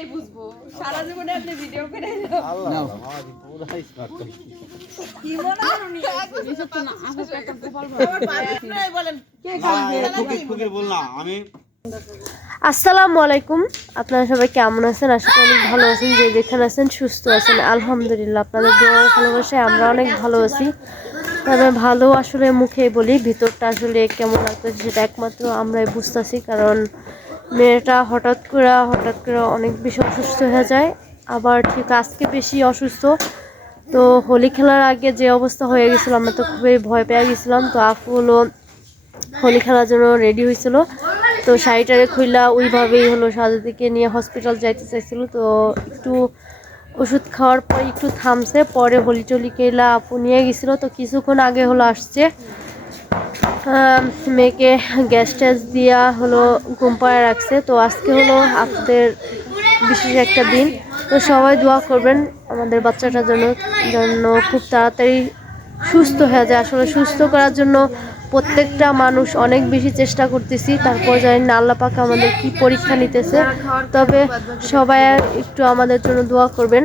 এই বুঝব। সারা জীবনে আপনি ভিডিও করে নাও। কি মনে করুনি আমি আসসালামু আলাইকুম আপনারা সবাই কেমন আছেন? আশা করি অনেক ভালো আছেন যে যেখানে আছেন সুস্থ আছেন। আলহামদুলিল্লাহ আপনাদের দোয়া ভালোবাসায় আমরা অনেক ভালো আছি। তবে ভালো আসলে মুখে বলি ভিতরটা আসলে কেমন লাগতেছে সেটা একমাত্র আমরাই বুঝতেছি কারণ মেয়েটা হঠাৎ করে হঠাৎ করে অনেক বেশি অসুস্থ হয়ে যায়। আবার ঠিক আজকে বেশি অসুস্থ। তো হোলি খেলার আগে যে অবস্থা হয়ে গেছিল, আমরা তো খুবই ভয় পেয়ে গেছিলাম। তো আপু হলো হোলি খেলার জন্য রেডি হয়েছিল। তো শাড়িটারে খুললা ওইভাবেই হলো সাজাদিকে নিয়ে হসপিটাল যাইতে চাইছিল। তো একটু ওষুধ খাওয়ার পর একটু থামছে। পরে হোলি টলি কেলা আপু নিয়ে গেছিল। তো কিছুক্ষণ আগে হলো আসছে। মেয়েকে গ্যাস ট্যাস দিয়া হলো ঘুম পাড়ায় রাখছে। তো আজকে হলো আপনাদের বিশেষ একটা দিন। তো সবাই দোয়া করবেন আমাদের বাচ্চাটার জন্য জন্য খুব তাড়াতাড়ি সুস্থ হয়ে যায়। আসলে সুস্থ করার জন্য প্রত্যেকটা মানুষ অনেক বেশি চেষ্টা করতেছি। তারপর জানি না পাক আমাদের কি পরীক্ষা নিতেছে। তবে সবাই একটু আমাদের জন্য দোয়া করবেন।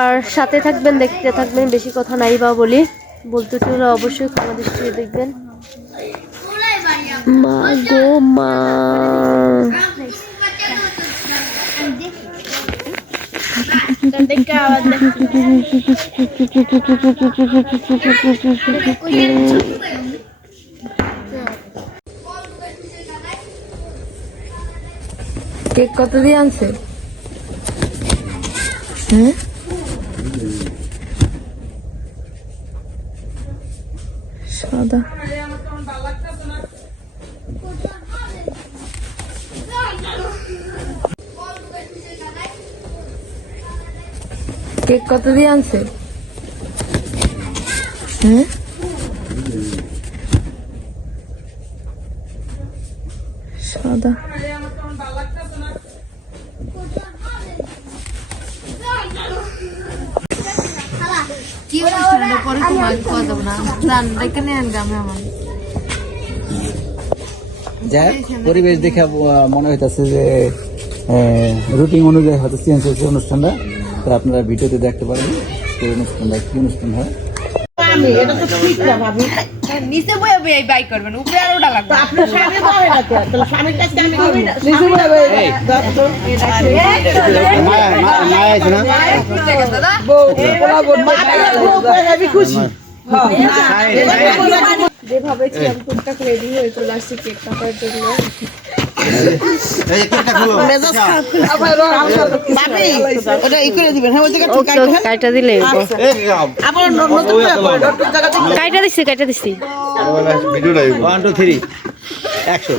আর সাথে থাকবেন, দেখতে থাকবেন, বেশি কথা নাই বা বলি। বলতে চলে অবশ্যই ক্ষমা দৃষ্টিতে দেখবেন। মা গো মা। কেক কত দিয়ে আনছে? হুম সাদা কেক কত দিয়ে আনছে? হুম? সাদা। যাই পরিবেশ দেখে মনে হইতেছে যে রুটিন অনুযায়ী হয়তো চেঞ্জ হয়েছে অনুষ্ঠানটা। তো আপনারা ভিডিওতে দেখতে পারেন সেই অনুষ্ঠানটা কি অনুষ্ঠান হয় নিচে বয়ে বয়ে বাই করবেন উপরে আর ওটা লাগবে মায়া মা- মায়া আছে না যেভাবে ছিলাম টুকটাক রেডি হয়ে চলে আসছি কেক কাটার জন্য কেকটা খুলো কাইটা দিলে। কাইটা দিছি কাইটা দিছি। ভিডিও 1 2 3 অ্যাকশন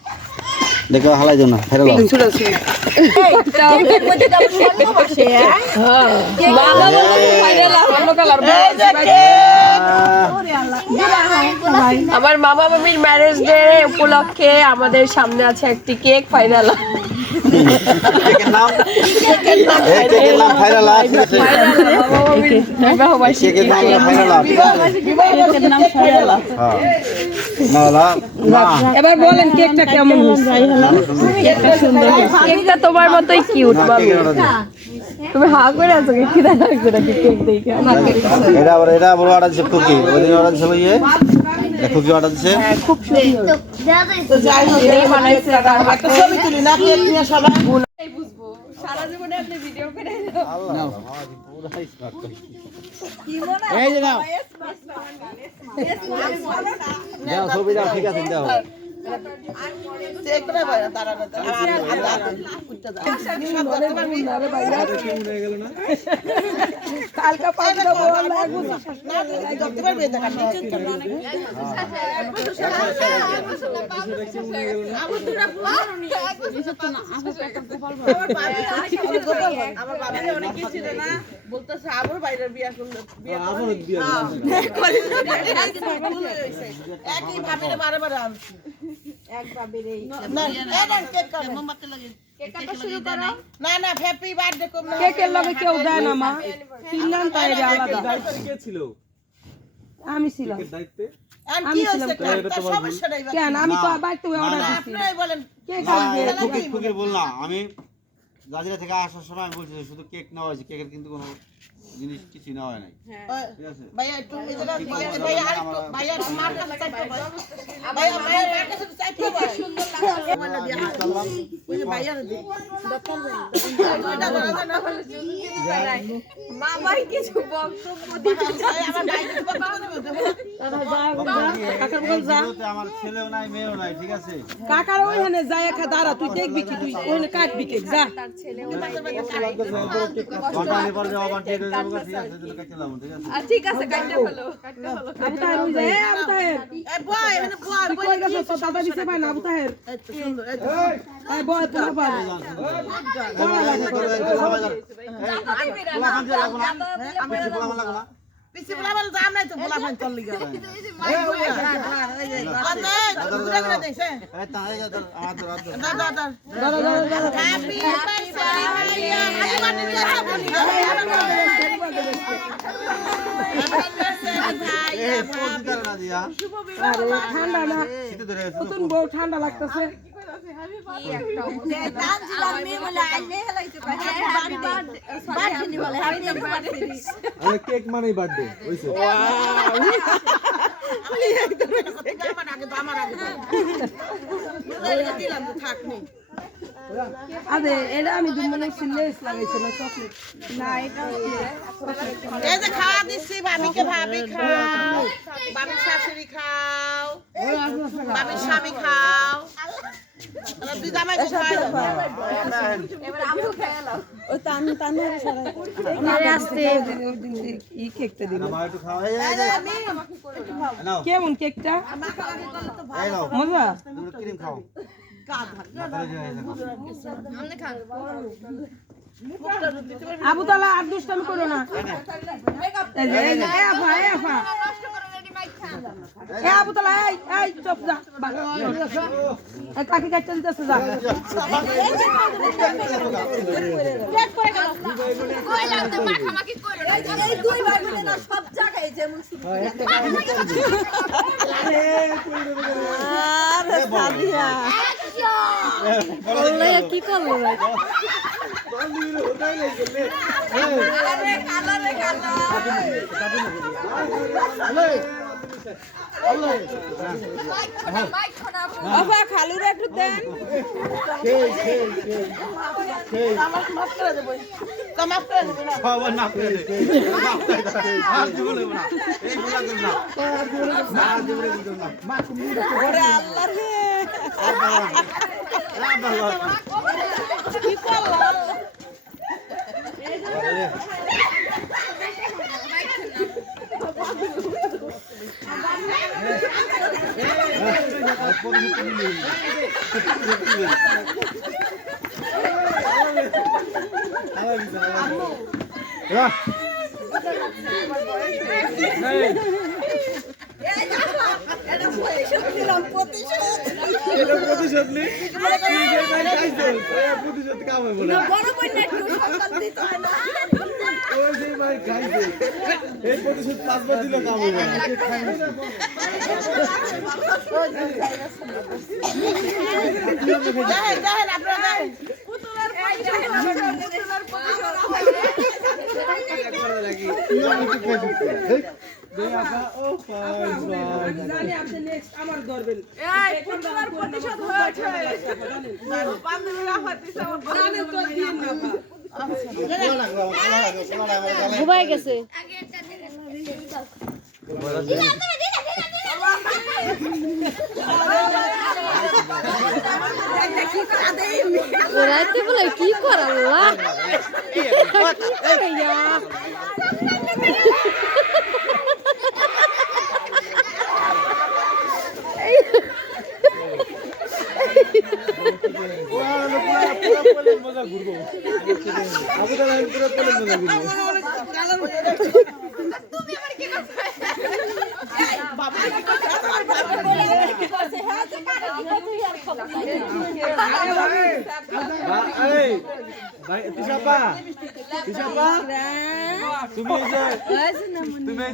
দেখো হালাই দাও না দাও। আমার মামা মামির ম্যারেজ ডে উপলক্ষে আমাদের সামনে আছে একটি কেক ফাইনাল কেকের নাম? এবার বলেন কেকটা কেমন কেকটা তোমার মতোই কিউট বাবু তুমি হা করে আছো কি খিদা লাগছে নাকি কেক দেখে। এটা আবার এটা আবার অর্ডার দিচ্ছে কুকি ওই দিন অর্ডার ছিল ইয়ে কুকি অর্ডার এই বানাইছে বুঝব সারা জীবনে আপনি ভিডিও করে নাও। এই যে নাও। দাও ঠিক আছে দাও আমার বাবা অনেক কিছু না বলতেছে আবার বাইরের বিয়া করল বিয়া একই ভাবিরে বারে বারে আনছি এক ভাবিরে না না কেক কাটো মোমবাতি লাগে কেক কাটা শুরু করো না না হ্যাপি বার্থডে কম না কেকের লগে কেউ দেয় না মা তাই কে ছিল আমি ছিলাম দায়িত্বে কি কেন আমি তো বাড়িতে অর্ডার দিচ্ছি আপনারাই বলেন ফকির বললাম আমি গাজরা থেকে আসার সময় আমি বলছি শুধু কেক নেওয়া হয়েছে কেকের কিন্তু কোনো জিনিস কিছু নেওয়া হয় নাই। ঠিক আছে? ভাইয়া একটু ভাইয়া একটু ভাইয়া মার কাছে চাইতে ভাইয়া ভাইয়া মার কাছে চাইতে সুন্দর লাগে দিয়া ওই যে ভাইয়া দে মামাই কিছু বক্তব্য দিতে আমার ভাই ভিডিওতে আমার ছেলেও নাই মেয়েও নাই ঠিক আছে কাকার ওইখানে যাই একা দাঁড়া তুই দেখবি কি তুই ওইখানে কাটবি কেক যা হয়ে ঠিক আছে কাটতে আবু তাহের ওই যে এ আবু তাহের এই বয় এখানে বয় তুই কই গেছ তো দাদা দিছে পাই না আবু তাহের এই সুন্দর এই বয় সবাই এই লাগো না পিছে বলা বল দাম নাই তো বলা ফাইন তোর লিগা ঠান্ডা না শীতে ধরে আছে নতুন বউ ঠান্ডা লাগতেছে কেক মানেই বার্থডে হইছে আরে এটা আমি দুই মনে লেস লাগাইছে না চকলেট না এটা এই যে খাওয়া দিচ্ছি ভাবিকে ভাবি খাও ভাবির শাশুড়ি খাও ভাবির স্বামী খাও। কেমন কেকটা মজা ক্রিম খাও। আবু তালা আর দুষ্টামি করো না এ আফা এ আফা এ আবু তালা এই এই চুপ যা এই কাকি কাটতে দিতেছে যা। কি করল ভাই? আফা খালুরে একটু দেন। মাফ করে দেবো মাফ করে দেবো না সবার নাম করে দে আর জীবন না ওই যে ভাই খাইছে এই প্রতিশোধ পাঁচবার দিলে কাম হবে আমার ধরবেন না বা। ঘুমাই গেছে এই রাতে বলে কি মজা ঘুরবো আবু দাদা পুরো পলে মজা ঘুরবো বা- এই, ভাই, তিশাপা, তিশাপা, তুমি এই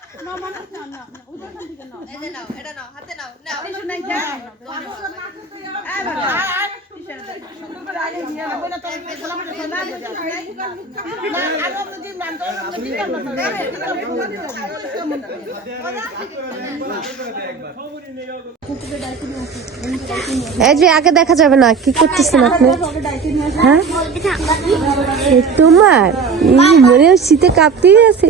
এই যে আগে দেখা যাবে না, কি করতেছেন আপনি? হ্যাঁ? তোমার মনে হয় শীতে কাঁপতেই আছে।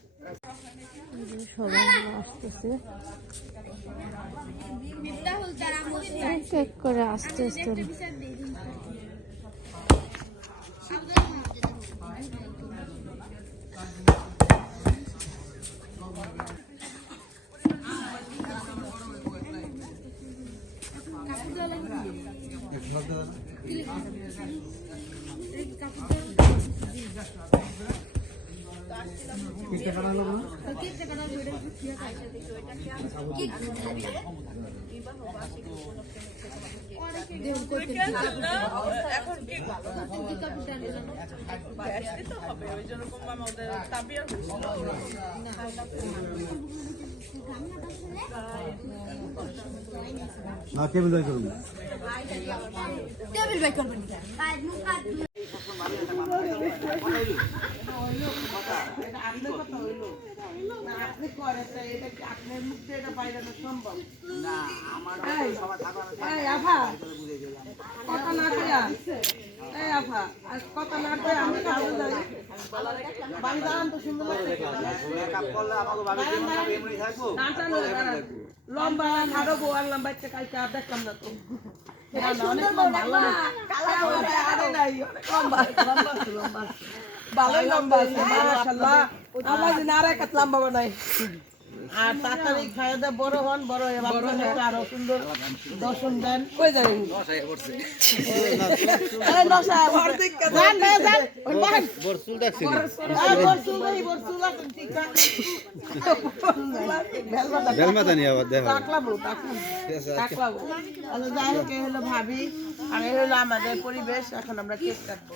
আপনি করেন তো এটা কি আপনার মুখ দিয়ে এটা বাইরে আনা সম্ভব এই আফা কথা না কইয়া। এই আফা আর কথা না কইয়া আমি কাজে যাই বাড়ি দাঁড়ান তো সুন্দর লাগছে। লম্বা খাড়ো বউ আনলাম বাচ্চা কালকে আর দেখলাম না তো। না, না, অনেক লম্বা, লম্বা। লম্বা, ভালোই লম্বা আছে মাশাআল্লাহ। আর এক হাত লম্বা বানাই আর তাড়াতাড়ি বড় হন বড় হয়ে বাচ্চাদেরকে আরও সুন্দর দর্শন দেন। কই যাবেন? এই নশা, যান যান। এই, বরচুল দেখি, বরচুল আছেন, ঠিক আছে। বেলবাটা বেলমাতা নিয়ে আবার দেখো। টাকলাবো, টাকলাবো। টাকলাবো। তাহলে যাই হোক, হলো ভাবি আর এই হলো আমাদের পরিবেশ এখন আমরা কেক কাটবো।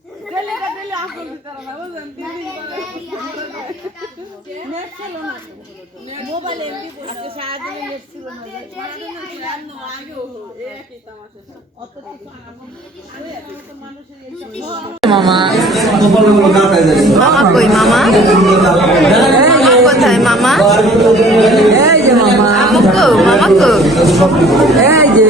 মোবাইলে এই মামা কই মামা? মামা। এই যে মামা আমুকো মামাকো এই যে।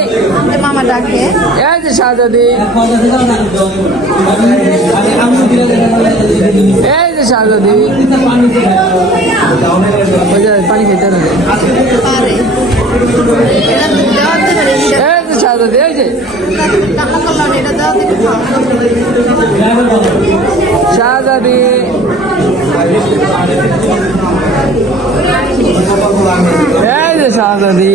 মামা ডাকে। এই যে শাহজাদি এই যে শাহজাদি পানি খেতে না এই যে শাহজাদি এই যে। শাহজাদি এই যে শাহজাদি